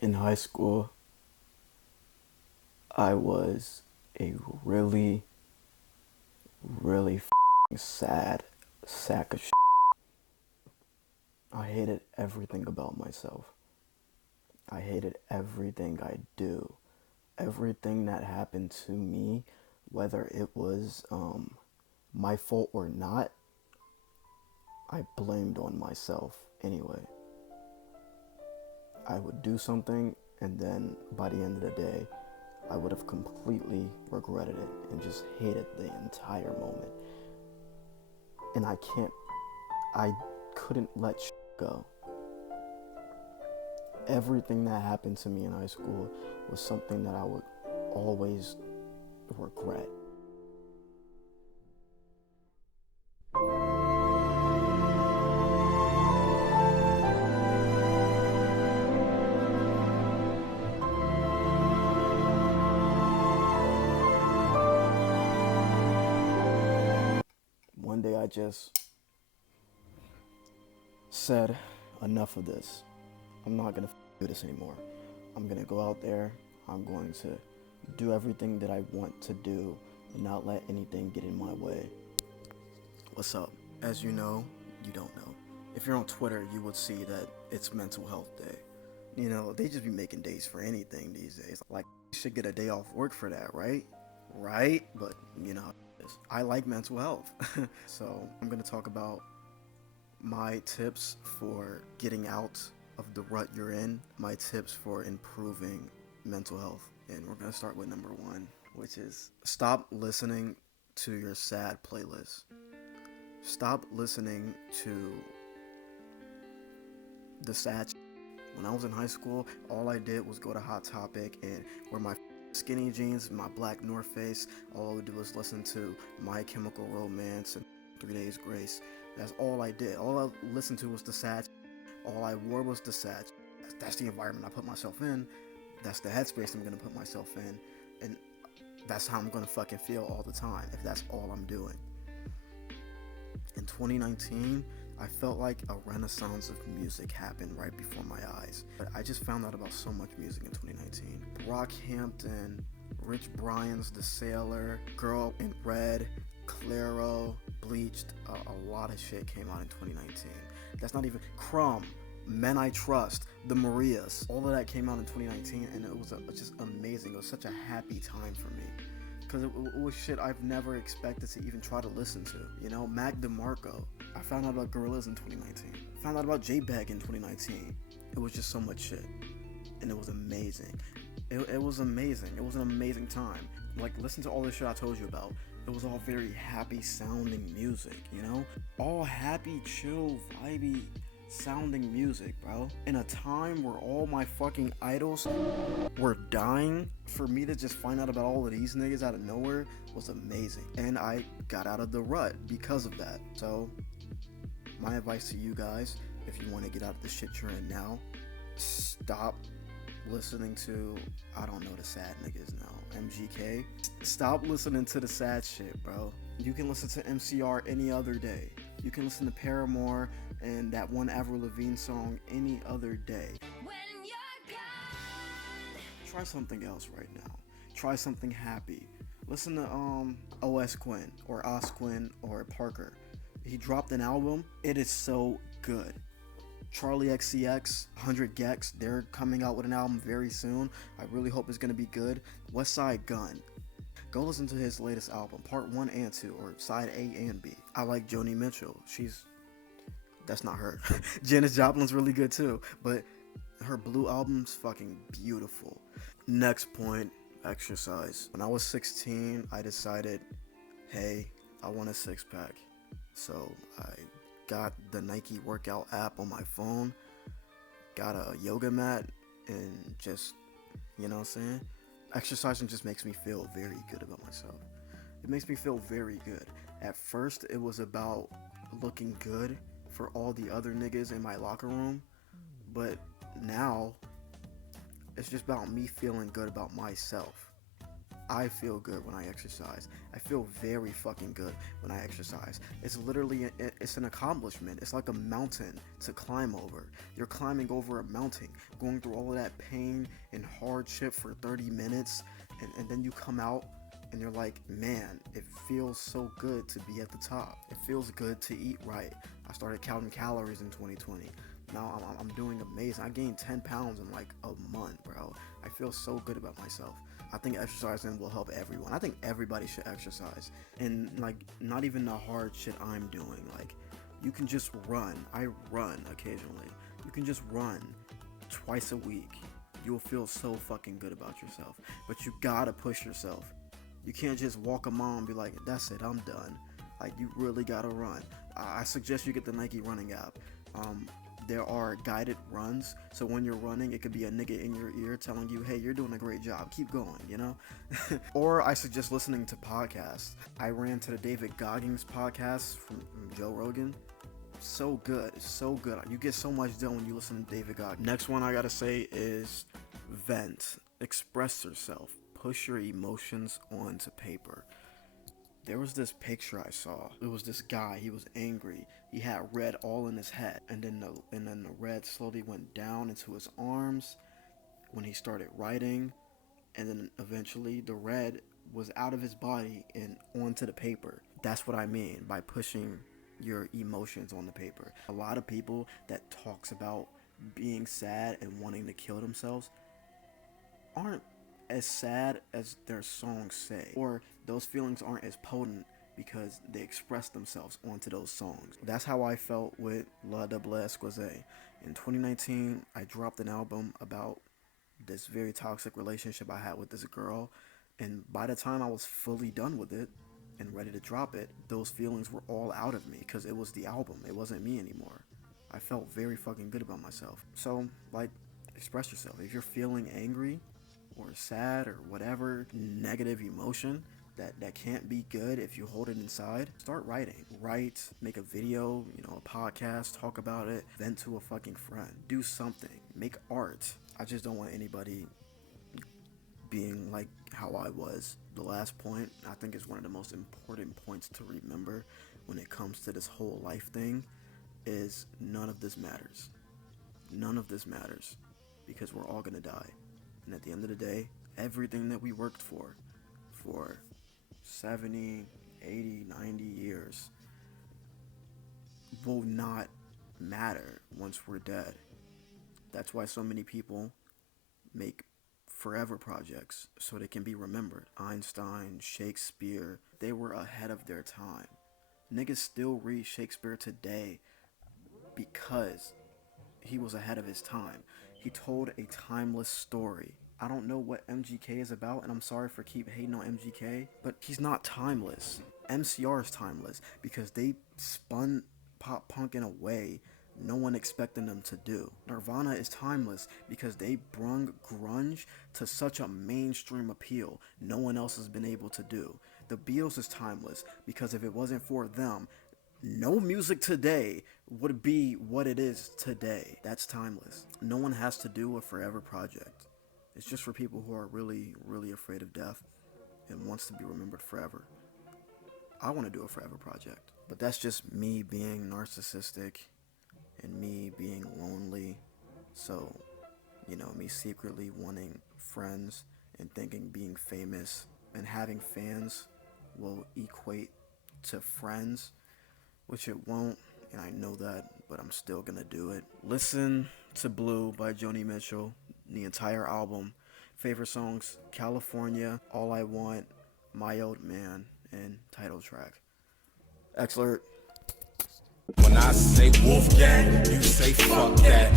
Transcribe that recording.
In high school, I was a really, really sad sack of shit. I hated everything about myself. I hated everything I do. Everything that happened to me, whether it was my fault or not, I blamed on myself anyway. I would do something, and then by the end of the day, I would have completely regretted it and just hated the entire moment. And I couldn't let go. Everything that happened to me in high school was something that I would always regret. One day I just said, enough of this. I'm not gonna do this anymore. I'm gonna go out there. I'm going to do everything that I want to do and not let anything get in my way. What's up? As you know, you don't know. If you're on Twitter, you would see that it's Mental Health Day. You know, they just be making days for anything these days. Like, you should get a day off work for that, right? Right? But, you know, I like mental health. So, I'm gonna talk about my tips for getting out of the rut you're in, my tips for improving mental health. And we're going to start with number one, which is stop listening to your sad playlist. Stop listening to the sad. When I was in high school, all I did was go to Hot Topic and wear my skinny jeans, my black North Face. All I would do was listen to My Chemical Romance and 3 Days Grace. That's all I did. All I listened to was the sad. All I wore was the sad. That's the environment I put myself in. That's the headspace I'm gonna put myself in. And that's how I'm gonna fucking feel all the time if that's all I'm doing. In 2019, I felt like a renaissance of music happened right before my eyes. I just found out about so much music in 2019. Brockhampton, Rich Brian's The Sailor, Girl in Red, Clairo, Bleached, a lot of shit came out in 2019. That's not even Crumb, Men I Trust, The Marias. All of that came out in 2019 and it was just amazing. It was such a happy time for me. Because it was shit I've never expected to even try to listen to. You know, Mac DeMarco. I found out about Gorillaz in 2019. I found out about J-Bag in 2019. It was just so much shit. And it was amazing. It was amazing. It was an amazing time. Like, listen to all this shit I told you about. It was all very happy sounding music, you know? All happy, chill, vibey sounding music, bro. In a time where all my fucking idols were dying, for me to just find out about all of these niggas out of nowhere was amazing. And I got out of the rut because of that. So, my advice to you guys, if you want to get out of the shit you're in now, stop listening to, I don't know the sad niggas now, MGK. Stop listening to the sad shit, bro. You can listen to MCR any other day. You can listen to Paramore and that one Avril Lavigne song any other day. When you're gone. Try something else right now. Try something happy. Listen to OS Quinn or Os Quinn or Parker. He dropped an album. It is so good. Charlie XCX, 100 Gex, they're coming out with an album very soon. I really hope it's going to be good. Westside Gunn. Go listen to his latest album, part 1 and 2, or side A and B. I like Joni Mitchell. That's not her. Janis Joplin's really good too, but her Blue album's fucking beautiful. Next point, exercise. When I was 16, I decided, hey, I want a six-pack. So I got the Nike workout app on my phone, got a yoga mat, and just, you know what I'm saying? Exercising just makes me feel very good about myself. It makes me feel very good. At first, it was about looking good for all the other niggas in my locker room, but now, it's just about me feeling good about myself. I feel good when I exercise. I feel very fucking good when I exercise. It's literally, it's an accomplishment. It's like a mountain to climb over. You're climbing over a mountain, going through all of that pain and hardship for 30 minutes, and then you come out and you're like, man, it feels so good to be at the top. It feels good to eat right. I started counting calories in 2020. Now I'm doing amazing. I gained 10 pounds in like a month, bro. I feel so good about myself. I think exercising will help everyone. I think everybody should exercise. And like, not even the hard shit I'm doing. Like, you can just run. I run occasionally. You can just run twice a week. You'll feel so fucking good about yourself. But you gotta push yourself. You can't just walk a mile and be like, that's it, I'm done. Like, you really gotta run. I suggest you get the Nike running app. There are guided runs, so when you're running, it could be a nigga in your ear telling you, hey, you're doing a great job, keep going, you know? Or I suggest listening to podcasts. I ran to the David Goggins podcast from Joe Rogan. So good, it's so good. You get so much done when you listen to David Goggins. Next one I gotta say is vent. Express yourself. Push your emotions onto paper. There was this picture I saw. It was this guy. He was angry. He had red all in his head, and then the red slowly went down into his arms when he started writing, and then eventually the red was out of his body and onto the paper. That's what I mean by pushing your emotions on the paper. A lot of people that talks about being sad and wanting to kill themselves aren't as sad as their songs say, or those feelings aren't as potent because they express themselves onto those songs. That's how I felt with La Double Esquisse. In 2019, I dropped an album about this very toxic relationship I had with this girl, and by the time I was fully done with it and ready to drop it, those feelings were all out of me because it was the album. It wasn't me anymore. I felt very fucking good about myself. So, like, express yourself. If you're feeling angry or sad or whatever negative emotion that can't be good if you hold it inside, start writing. Write, make a video, a podcast, talk about it, vent to a fucking friend. Do something. Make art. I just don't want anybody being like how I was. The last point, I think, is one of the most important points to remember when it comes to this whole life thing, is none of this matters. None of this matters, because we're all gonna die. And at the end of the day, everything that we worked for 70, 80, 90 years will not matter once we're dead. That's why so many people make forever projects so they can be remembered. Einstein, Shakespeare, they were ahead of their time. Niggas still read Shakespeare today because he was ahead of his time. He told a timeless story. I don't know what MGK is about, and I'm sorry for keep hating on MGK, but he's not timeless. MCR is timeless because they spun pop punk in a way no one expected them to do. Nirvana is timeless because they brung grunge to such a mainstream appeal no one else has been able to do. The Beatles is timeless because if it wasn't for them, no music today would be what it is today. That's timeless. No one has to do a forever project. It's just for people who are really, really afraid of death and wants to be remembered forever. I want to do a forever project, but that's just me being narcissistic and me being lonely. So, me secretly wanting friends and thinking being famous and having fans will equate to friends, which it won't, and I know that, but I'm still gonna do it. Listen to Blue by Joni Mitchell, the entire album. Favorite songs: California, All I Want, My Old Man, and title track. Excellent. When I say Wolfgang, you say fuck that.